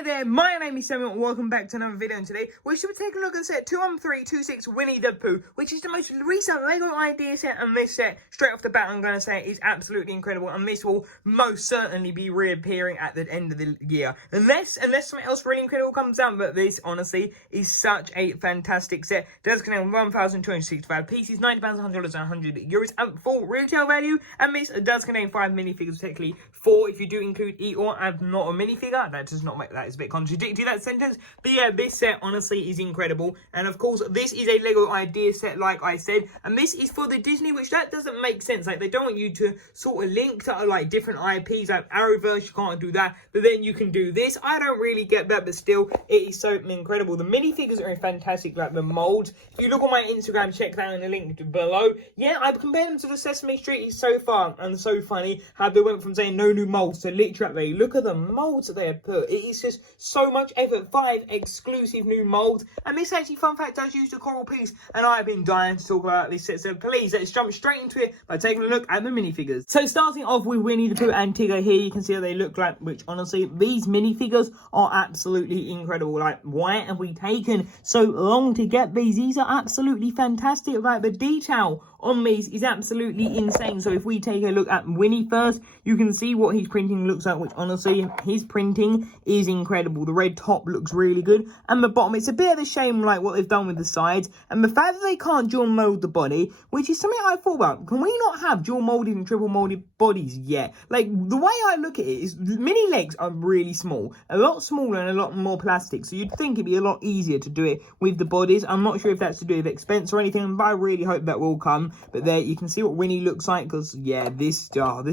Hi there, my name is Samuel and welcome back to another video, and today we should be taking a look at set 21326 Winnie the Pooh, which is the most recent LEGO idea set, and this set, straight off the bat, I'm going to say, is absolutely incredible, and this will most certainly be reappearing at the end of the year. Unless something else really incredible comes out, but this, honestly, is such a fantastic set. It does contain 1,265 pieces, £90, $100, and €100 at full retail value, and this does contain 5 minifigures, particularly 4 if you do include Eaton and not a minifigure. That does not make that is a bit contradictory, that sentence, but yeah, this set honestly is incredible. And of course, this is a LEGO idea set, like I said, and this is for the Disney, which that doesn't make sense. Like, they don't want you to sort of link to like different IPs, like Arrowverse, you can't do that, but then you can do this. I don't really get that, but still, it is so incredible. The minifigures are fantastic, like the molds. If you look on my Instagram, check that in the link below. Yeah, I've compared them to the Sesame Street. It's so fun and so funny how they went from saying no new molds to literally look at the molds that they have put. It is just so much effort. 5 exclusive new molds, and this actually, fun fact, does use the coral piece, and I've been dying to talk about this set, so please let's jump straight into it by taking a look at the minifigures. So starting off with Winnie the Pooh and Tigger, here you can see how they look like, which honestly, these minifigures are absolutely incredible. Like, why have we taken so long to get these? These are absolutely fantastic. Like, the detail on these is absolutely insane. So if we take a look at Winnie first, you can see what his printing looks like, which honestly, his printing is incredible. The red top looks really good, and the bottom, it's a bit of a shame like what they've done with the sides, and the fact that they can't dual mold the body, which is something I thought about. Can we not have dual molded and triple molded bodies yet? Like, the way I look at it is mini legs are really small, a lot smaller and a lot more plastic, so you'd think it'd be a lot easier to do it with the bodies. I'm not sure if that's to do with expense or anything, but I really hope that will come. But there you can see what Winnie looks like, because yeah, this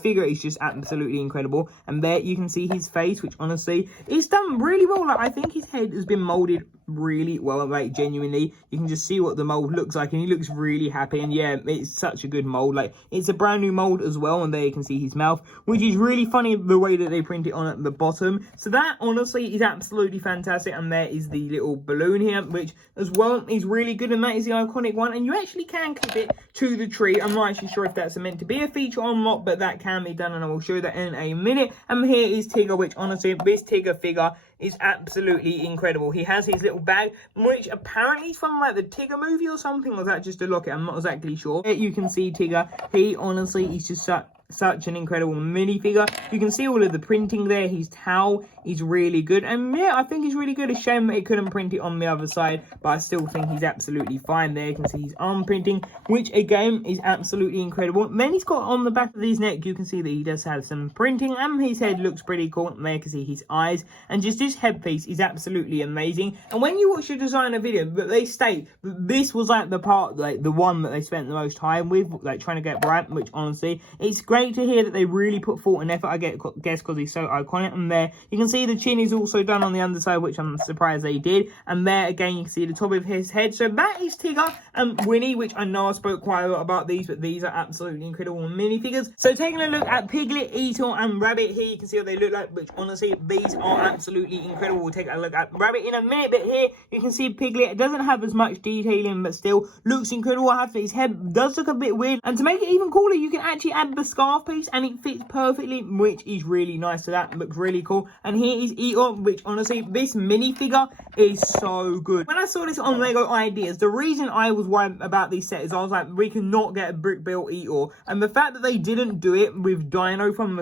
figure is just absolutely incredible. And there you can see his face, which honestly is done really well. Like, I think his head has been molded really well, like genuinely. You can just see what the mold looks like, and he looks really happy. And yeah, it's such a good mold. Like, it's a brand new mold as well, and there you can see his mouth, which is really funny the way that they print it on at the bottom. So that honestly is absolutely fantastic. And there is the little balloon here, which as well is really good, and that is the iconic one, and you actually can clip it to the tree. I'm not actually sure if that's meant to be a feature or not, but that can be done, and I will show that in a minute. And here is Tigger, which honestly, this Tigger figure is absolutely incredible. He has his little bag, which apparently is from like the Tigger movie or something, or is that just a locket? I'm not exactly sure. Here you can see Tigger. He honestly is just such an incredible minifigure. You can see all of the printing there. His towel is really good, and yeah, I think he's really good. A shame that he couldn't print it on the other side, but I still think he's absolutely fine. There you can see his arm printing, which again is absolutely incredible. And then he's got on the back of his neck, you can see that he does have some printing, and his head looks pretty cool. And there you can see his eyes, and just his headpiece is absolutely amazing. And when you watch the designer video, but they state that this was like the part, like the one that they spent the most time with, like trying to get right, which honestly, it's great to hear that they really put thought and effort, I guess, because he's so iconic. And there you can see the chin is also done on the underside, which I'm surprised they did. And there again you can see the top of his head. So that is Tigger and Winnie, which I know I spoke quite a lot about these, but these are absolutely incredible minifigures. So taking a look at Piglet, Eaton and Rabbit, here you can see what they look like, which honestly, these are absolutely incredible. We'll take a look at Rabbit in a minute, but here you can see Piglet. It doesn't have as much detailing, but still looks incredible. I have to say, his head does look a bit weird, and to make it even cooler, you can actually add the scarf piece, and it fits perfectly, which is really nice. So that looks really cool. And here is Eaton, which honestly, this minifigure is so good. When I saw this on LEGO Ideas, the reason I was worried about these sets is I was like, we cannot get a brick built Eaton, and the fact that they didn't do it with Dino from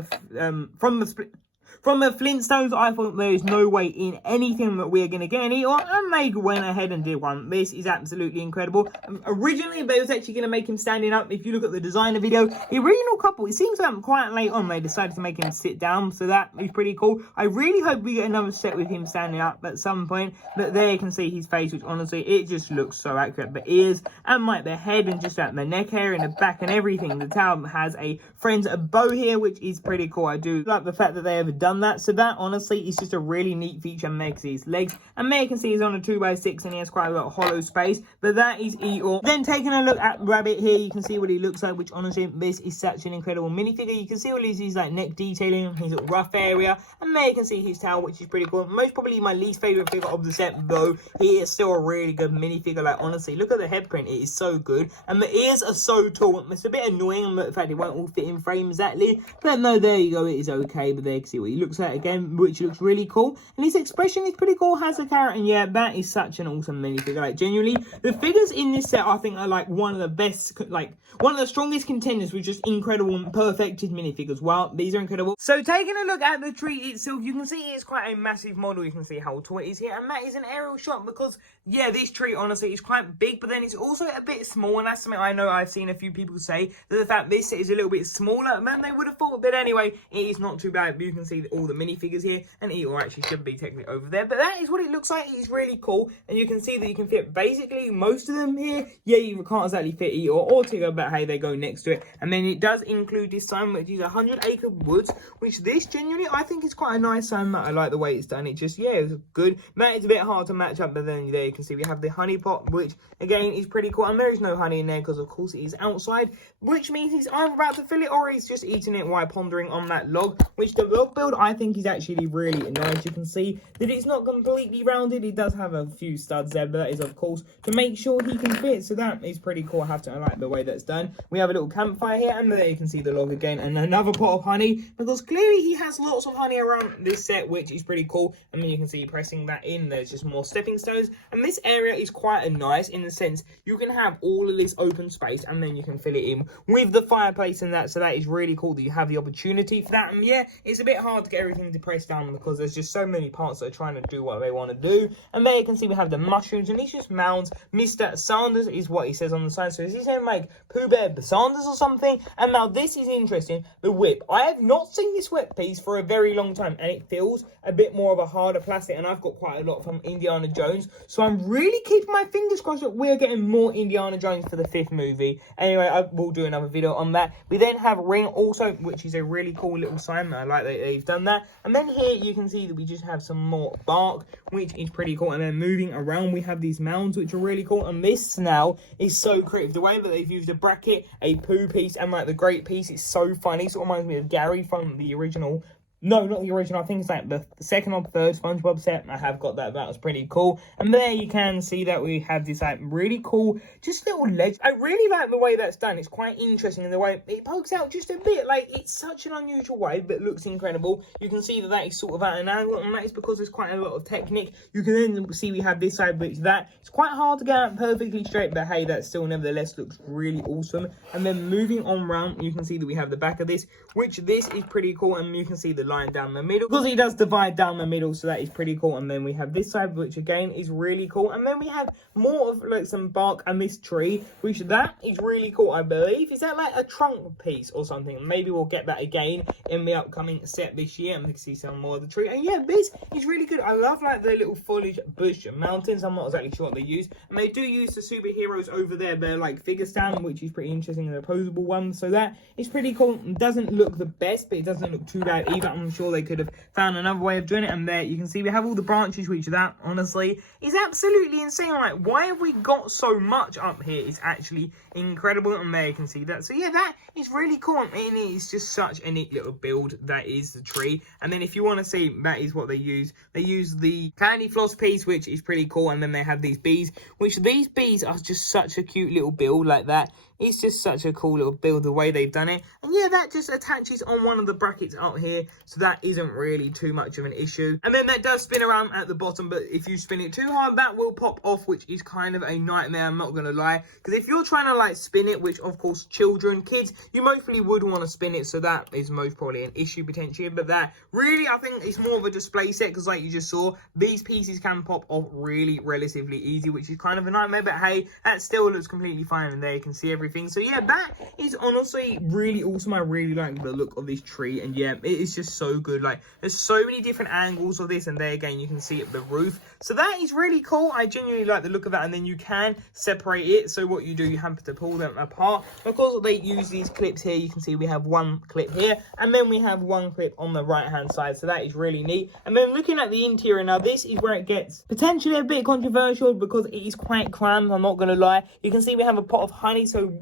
the Flintstones, I thought there is no way in anything that we're going to get an Eaton, and they went ahead and did one. This is absolutely incredible. Originally, they was actually going to make him standing up. If you look at the designer video, the original couple, it seems like quite late on, they decided to make him sit down, so that is pretty cool. I really hope we get another set with him standing up at some point, but there you can see his face, which honestly, it just looks so accurate. The ears, and like the head, and just like the neck hair, and the back, and everything. The tail has a Friends bow here, which is pretty cool. I do like the fact that they have done that. So that honestly is just a really neat feature. And there you can see his legs, and there you can see he's on a 2x6, and he has quite a lot of hollow space. But that is Eaton. Then taking a look at Rabbit here, you can see what he looks like, which honestly, this is such an incredible minifigure. You can see all his like neck detailing, his little rough area, and there you can see his tail, which is pretty cool. Most probably my least favorite figure of the set, though. He is still a really good minifigure. Like, honestly, look at the head print, it is so good, and the ears are so tall. It's a bit annoying, but the fact it won't all fit in frame exactly. But no, there you go, it is okay. But there you can see what he it looks like again, which looks really cool. And his expression is pretty cool, has a carrot, and yeah, that is such an awesome minifigure. Like, genuinely, the figures in this set, I think, are like one of the best, like one of the strongest contenders with just incredible and perfected minifigures. Wow, these are incredible. So taking a look at the tree itself, you can see it's quite a massive model. You can see how tall it is here, and that is an aerial shot because, yeah, this tree honestly is quite big, but then it's also a bit small, and that's something I know I've seen a few people say, that the fact this is a little bit smaller than they would have thought. But anyway, it is not too bad. You can see all the minifigures here, and Eaton actually should be technically over there, but that is what it looks like. It is really cool, and you can see that you can fit basically most of them here. Yeah, you can't exactly fit Eaton or Tigger, but hey, they go next to it. And then it does include this sign, which is 100 Acre Woods, which this genuinely I think is quite a nice sign. I like the way it's done. It just, yeah, it's good. That is a bit hard to match up, but then there you can see we have the honey pot, which again is pretty cool, and there is no honey in there because of course it is outside, which means he's either about to fill it or he's just eating it while pondering on that log, which the log build I think is actually really nice. You can see that it's not completely rounded. It does have a few studs there, but that is of course to make sure he can fit, so that is pretty cool. I like the way that's done. We have a little campfire here, and there you can see the log again, and another pot of honey, because clearly he has lots of honey around this set, which is pretty cool. And then you can see pressing that in, there's just more stepping stones, and this area is quite nice in the sense you can have all of this open space, and then you can fill it in with the fireplace and that, so that is really cool that you have the opportunity for that. And yeah, it's a bit hard to get everything to press down because there's just so many parts that are trying to do what they want to do. And there you can see we have the mushrooms, and these just mounds. Mr. Sanders is what he says on the side, so is he saying like Pooh Bear Sanders or something? And now this is interesting, the whip. I have not seen this whip piece for a very long time, and it feels a bit more of a harder plastic, and I've got quite a lot from Indiana Jones, so I'm really keeping my fingers crossed that we're getting more Indiana Jones for the 5th movie. Anyway, I will do another video on that. We then have Ring also, which is a really cool little sign. I like that they've done that. And then here you can see that we just have some more bark, which is pretty cool. And then moving around, we have these mounds, which are really cool. And this now is so creative. The way that they've used a bracket, a Pooh piece, and like the great piece, it's so funny. Sort of reminds me of Gary from the original. No, not the original. I think it's like the second or third SpongeBob set. I have got that. That was pretty cool. And there you can see that we have this like really cool, just little ledge. I really like the way that's done. It's quite interesting in the way it pokes out just a bit. Like, it's such an unusual way, but looks incredible. You can see that that is sort of at an angle, and that is because there's quite a lot of technique. You can then see we have this side, which that it's quite hard to get out perfectly straight, but hey, that still nevertheless looks really awesome. And then moving on round, you can see that we have the back of this, which this is pretty cool, and you can see the line down the middle because he does divide down the middle, so that is pretty cool. And then we have this side, which again is really cool, and then we have more of like some bark and this tree, which that is really cool. I believe is that like a trunk piece or something. Maybe we'll get that again in the upcoming set this year, and we can see some more of the tree. And yeah, this is really good. I love like the little foliage bush mountains. I'm not exactly sure what they use, and they do use the superheroes over there. They're like figure stand, which is pretty interesting, the opposable ones, so that is pretty cool. It doesn't look the best, but it doesn't look too bad either. I'm sure they could have found another way of doing it. And there you can see we have all the branches, which that honestly is absolutely insane. Like, why have we got so much up here? It's actually incredible. And there you can see that. So yeah, that is really cool, and it is just such a neat little build. That is the tree. And then if you want to see, that is what they use the candy floss piece, which is pretty cool. And then they have these bees, which these bees are just such a cute little build. Like that, it's just such a cool little build the way they've done it. And yeah, that just attaches on one of the brackets up here, so that isn't really too much of an issue. And then that does spin around at the bottom, but if you spin it too hard, that will pop off, which is kind of a nightmare, I'm not gonna lie, because if you're trying to like spin it, which of course kids, you mostly would want to spin it, so that is most probably an issue potentially. But that really, I think it's more of a display set, because like you just saw, these pieces can pop off really relatively easy, which is kind of a nightmare. But hey, that still looks completely fine, and there you can see everything. So yeah, that is honestly really awesome. I really like the look of this tree, and yeah, it is just so good. Like, there's so many different angles of this, and there again you can see it, the roof, so that is really cool. I genuinely like the look of that. And then you can separate it, so what you do, you have to pull them apart, because they use these clips here. You can see we have one clip here, and then we have one clip on the right hand side, so that is really neat. And then looking at the interior now, this is where it gets potentially a bit controversial, because it is quite cramped, I'm not gonna lie. You can see we have a pot of honey, so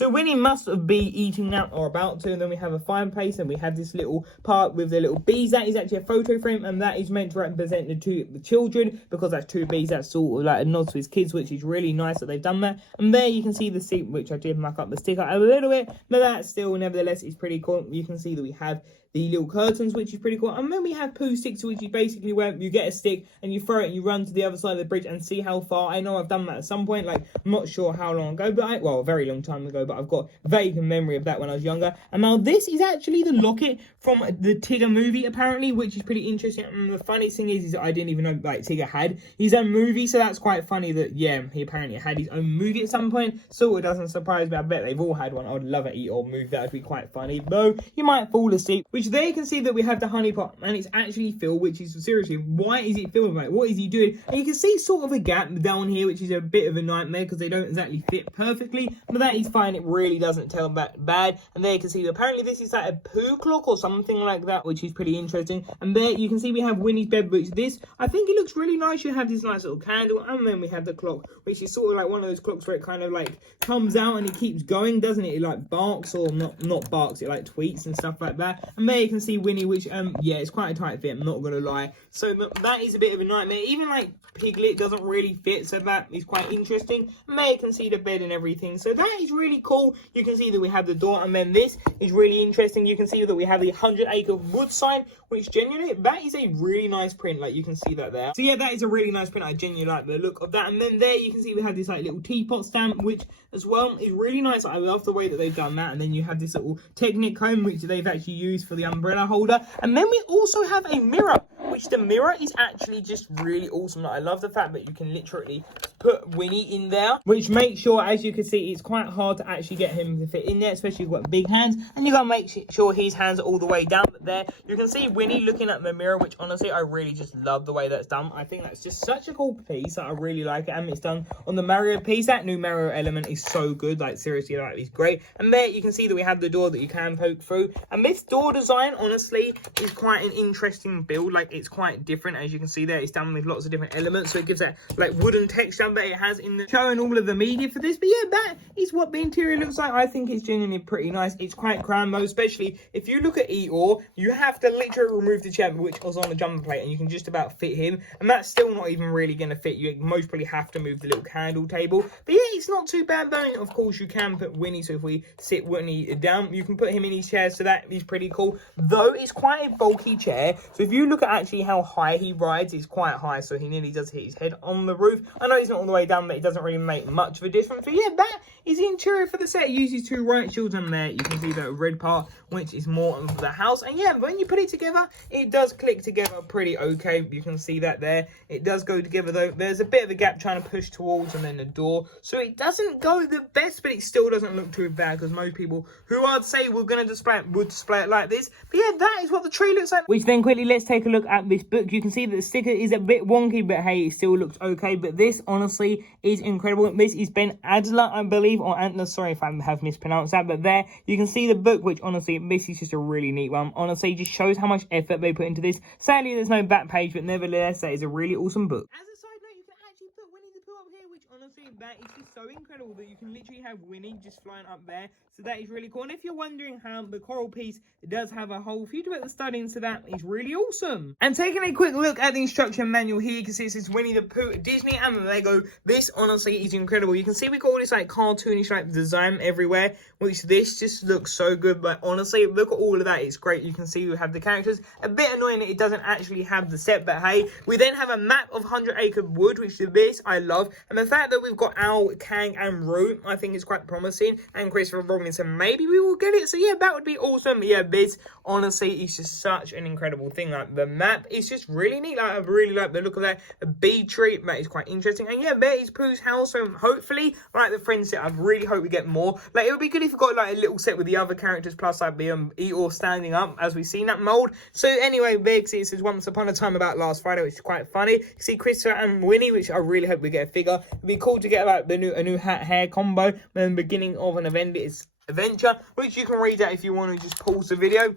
Winnie must be eating that or about to. And then we have a fireplace, and we have this little part with the little bees. That is actually a photo frame, and that is meant to represent the children, because that's two bees. That's sort of like a nod to his kids, which is really nice that they've done that. And there you can see the seat, which I did muck up the sticker a little bit, but that still nevertheless is pretty cool. You can see that we have the little curtains, which is pretty cool. And then we have Pooh Sticks, which is basically where you get a stick and you throw it and you run to the other side of the bridge and see how far. I know I've done that at some point, like, I'm not sure how long ago, but well, a very long time ago, but I've got vague memory of that when I was younger. And now this is actually the locket from the Tigger movie, apparently, which is pretty interesting. And the funniest thing is I didn't even know, like, Tigger had his own movie, so that's quite funny that, yeah, he apparently had his own movie at some point. So it doesn't surprise me. I bet they've all had one. I would love an Eaton movie. That would be quite funny, though you might fall asleep. Which there you can see that we have the honey pot, and it's actually filled, which is seriously, why is it filled, mate? What is he doing? And you can see sort of a gap down here, which is a bit of a nightmare because they don't exactly fit perfectly, but that is fine. It really doesn't tell that bad. And there you can see that apparently this is like a Pooh clock or something like that, which is pretty interesting. And there you can see we have Winnie's bed, which this, I think it looks really nice. You have this nice little candle, and then we have the clock, which is sort of like one of those clocks where it kind of like comes out and it keeps going, doesn't it? It like barks, or not barks, it like tweets and stuff like that. And there you can see Winnie, which yeah, it's quite a tight fit, I'm not gonna lie. So that is a bit of a nightmare. Even like Piglet doesn't really fit, so that is quite interesting. And there you can see the bed and everything, so that is really cool. You can see that we have the door, and then this is really interesting. You can see that we have the 100-acre wood sign, which genuinely, that is a really nice print. Like, you can see that there. So yeah, that is a really nice print. I genuinely like the look of that. And then there you can see we have this like little teapot stamp, which as well is really nice. I love the way that they've done that. And then you have this little Technicomb, which they've actually used for the umbrella holder. And then we also have a mirror, which the mirror is actually just really awesome. Like, I love the fact that you can literally put Winnie in there, which makes sure, as you can see, it's quite hard to actually get him to fit in there, especially if you've got big hands, and you got to make sure his hands are all the way down. But there you can see Winnie looking at the mirror, which honestly I really just love the way that's done. I think that's just such a cool piece that I really like it. And it's done on the Mario piece. That new Mario element is so good, like seriously, like it's great. And there you can see that we have the door that you can poke through, and this door design honestly is quite an interesting build. Like, it's quite different, as you can see there. It's done with lots of different elements, so it gives that like wooden texture that it has in the show and all of the media for this. But yeah, that is what the interior looks like. I think it's genuinely pretty nice. It's quite crammed though, especially if you look at Eeyore, you have to literally remove the chair, which was on the jumper plate, and you can just about fit him, and that's still not even really going to fit. You most probably have to move the little candle table. But yeah, it's not too bad though. Of course, you can put Winnie, so if we sit Winnie down, you can put him in his chair, so that is pretty cool. Though it's quite a bulky chair, so if you look at actually how high he rides, it's quite high, so he nearly does hit his head on the roof. I know he's not all the way down, but it doesn't really make much of a difference. But yeah, that is the interior for the set. It uses two right shields on there. You can see the red part, which is more of the house. And yeah, when you put it together, it does click together pretty okay. You can see that there. It does go together though. There's a bit of a gap trying to push towards, and then the door. So it doesn't go the best, but it still doesn't look too bad, because most people who I'd say were going to display it would display it like this. But yeah, that is what the tree looks like. Which then quickly, let's take a look at this book. You can see that the sticker is a bit wonky, but hey, it still looks okay. But this honestly is incredible. This is Ben Adler, I believe, or Antler. Sorry if I have mispronounced that. But there you can see the book, which honestly, this is just a really neat one. Honestly, just shows how much effort they put into this. Sadly, there's no back page, but nevertheless, that is a really awesome book. As a side note, you can actually put Winnie the Pooh up here, which honestly, that is just so incredible that you can literally have Winnie just flying up there. So that is really cool. And if you're wondering how the coral piece does have a hole for you to put the stud in, so that is really awesome. And taking a quick look at the instruction manual here, you can see it says Winnie the Pooh, Disney and Lego. This honestly is incredible. You can see we got all this like cartoonish like design everywhere, which this just looks so good. But honestly, look at all of that. It's great. You can see we have the characters. A bit annoying that it doesn't actually have the set, but hey, we then have a map of 100-acre wood, which is this I love. And the fact that we've got Owl, Kang and Roo, I think is quite promising. And Christopher Robinson, maybe we will get it. So yeah, that would be awesome. But yeah, this honestly is just such an incredible thing. Like, the map is just really neat. Like, I really like the look of that. A bee tree, that is quite interesting. And yeah, there is Pooh's house. So hopefully, like the friends set, I really hope we get more. Like, it would be good if we got like a little set with the other characters, plus like the Eeyore standing up, as we've seen that mold. So anyway, there it says Once Upon a Time About Last Friday, which is quite funny. You can see Christopher and Winnie, which I really hope we get a figure. It'd be cool to get like a new hat hair combo. And then the beginning of an adventure, which you can read out if you want to just pause the video.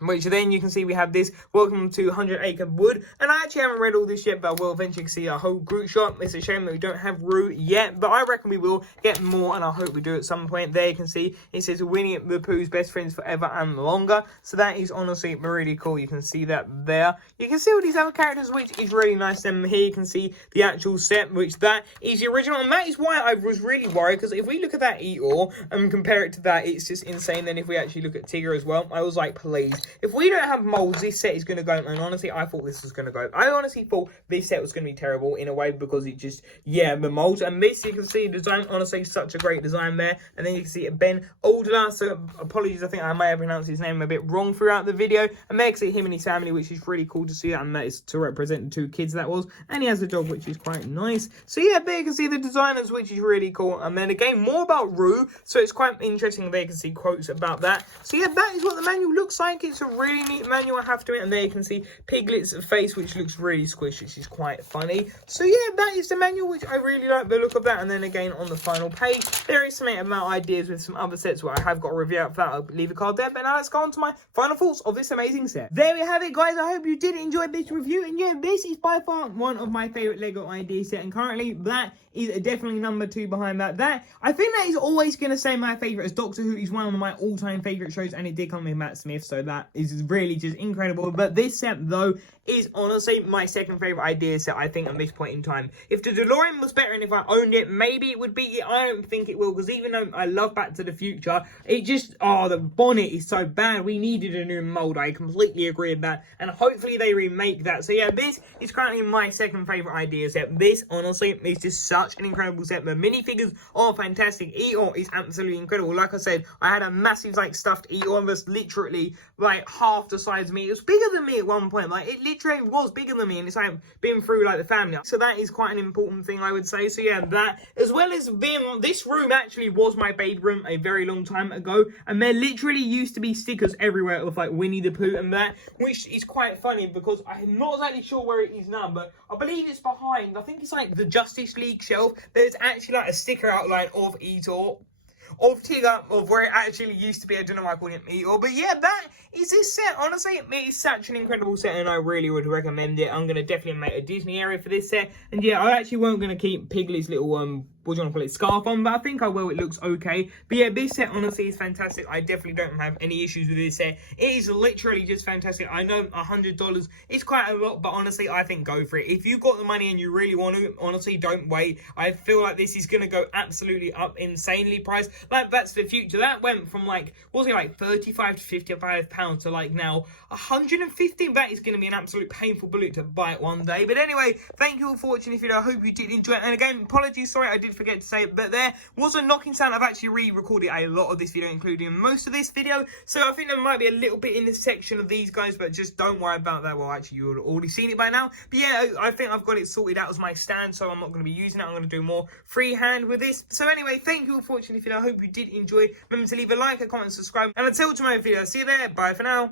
Which then you can see we have this, welcome to 100-acre wood. And I actually haven't read all this yet, but I will eventually see a whole Groot shot. It's a shame that we don't have Roo yet, but I reckon we will get more, and I hope we do at some point. There you can see it says Winnie the Pooh's best friends forever and longer. So that is honestly really cool. You can see that there. You can see all these other characters, which is really nice. And here you can see the actual set, which that is the original. And that is why I was really worried, because if we look at that Eeyore and compare it to that, it's just insane. Then if we actually look at Tigger as well, I was like, please, if we don't have molds, this set is going to go, and honestly, I thought this was going to go. I honestly thought this set was going to be terrible in a way because it just, yeah, the molds, and this, you can see the design, honestly, such a great design there, and then you can see Ben Alder, so apologies, I think I may have pronounced his name a bit wrong throughout the video, and there you can see him and his family, which is really cool to see, and that is to represent the 2 kids that was, and he has a dog, which is quite nice. So yeah, there you can see the designers, which is really cool, and then again, more about Roo, so it's quite interesting, there you can see quotes about that. So yeah, that is what the manual looks like. It's a really neat manual, I have to admit, and there you can see Piglet's face, which looks really squishy, which is quite funny. So yeah, that is the manual, which I really like the look of that, and then again, on the final page, there is some amount of ideas with some other sets where I have got a review out for that. I'll leave a card there, but now let's go on to my final thoughts of this amazing set. There we have it, guys. I hope you did enjoy this review, and yeah, this is by far one of my favourite LEGO idea set, and currently that is definitely number 2 behind that. I think that is always going to say my favourite, as Doctor Who is one of my all-time favourite shows, and it did come with Matt Smith, so that is really just incredible. But this set, though, is honestly my second favourite idea set, I think, at this point in time. If the DeLorean was better and if I owned it, maybe it would beat it. I don't think it will, because even though I love Back to the Future, it just, oh, the bonnet is so bad. We needed a new mould. I completely agree with that, and hopefully they remake that. So yeah, this is currently my second favourite idea set. This, honestly, is just such an incredible set. The minifigures are fantastic. Eaton is absolutely incredible. Like I said, I had a massive, like, stuffed Eaton that's literally, like, half the size of me. It was bigger than me at one point. Like, it literally was bigger than me, and it's, like, been through, like, the family. So that is quite an important thing, I would say. So yeah, that, as well as being, this room actually was my baby room a very long time ago, and there literally used to be stickers everywhere of, like, Winnie the Pooh and that, which is quite funny because I'm not exactly sure where it is now, but I believe it's behind, I think it's, like, the Justice League shelf. There's actually, like, a sticker outline of Eaton, of Tigger, of where it actually used to be. I don't know why I called it Eaton, but yeah, that is this set. Honestly, it is such an incredible set, and I really would recommend it. I'm going to definitely make a Disney area for this set, and yeah, I actually weren't going to keep Piglet's little, what do you want to call it, scarf on, but I think I will. It looks okay. But yeah, this set honestly is fantastic. I definitely don't have any issues with this set. It is literally just fantastic. I know $100 is quite a lot, but honestly, I think go for it. If you've got the money and you really want to, honestly, don't wait. I feel like this is going to go absolutely up, insanely priced. Like, that's the future. That went from, like, what was it, like 35 to 55 pounds to, like, now 150. That is going to be an absolute painful bullet to bite one day. But anyway, thank you all for watching this video. I hope you did enjoy it. And again, apologies, sorry, I did forget to say it, but there was a knocking sound. I've actually re-recorded a lot of this video, including most of this video, so I think there might be a little bit in this section of these guys, but just don't worry about that. Well, actually, you've already seen it by now. But yeah, I think I've got it sorted out as my stand, so I'm not going to be using it. I'm going to do more freehand with this. So anyway, thank you all for watching this video. I hope you did enjoy. Remember to leave a like, a comment, subscribe, and until tomorrow's video, see you there. Bye for now.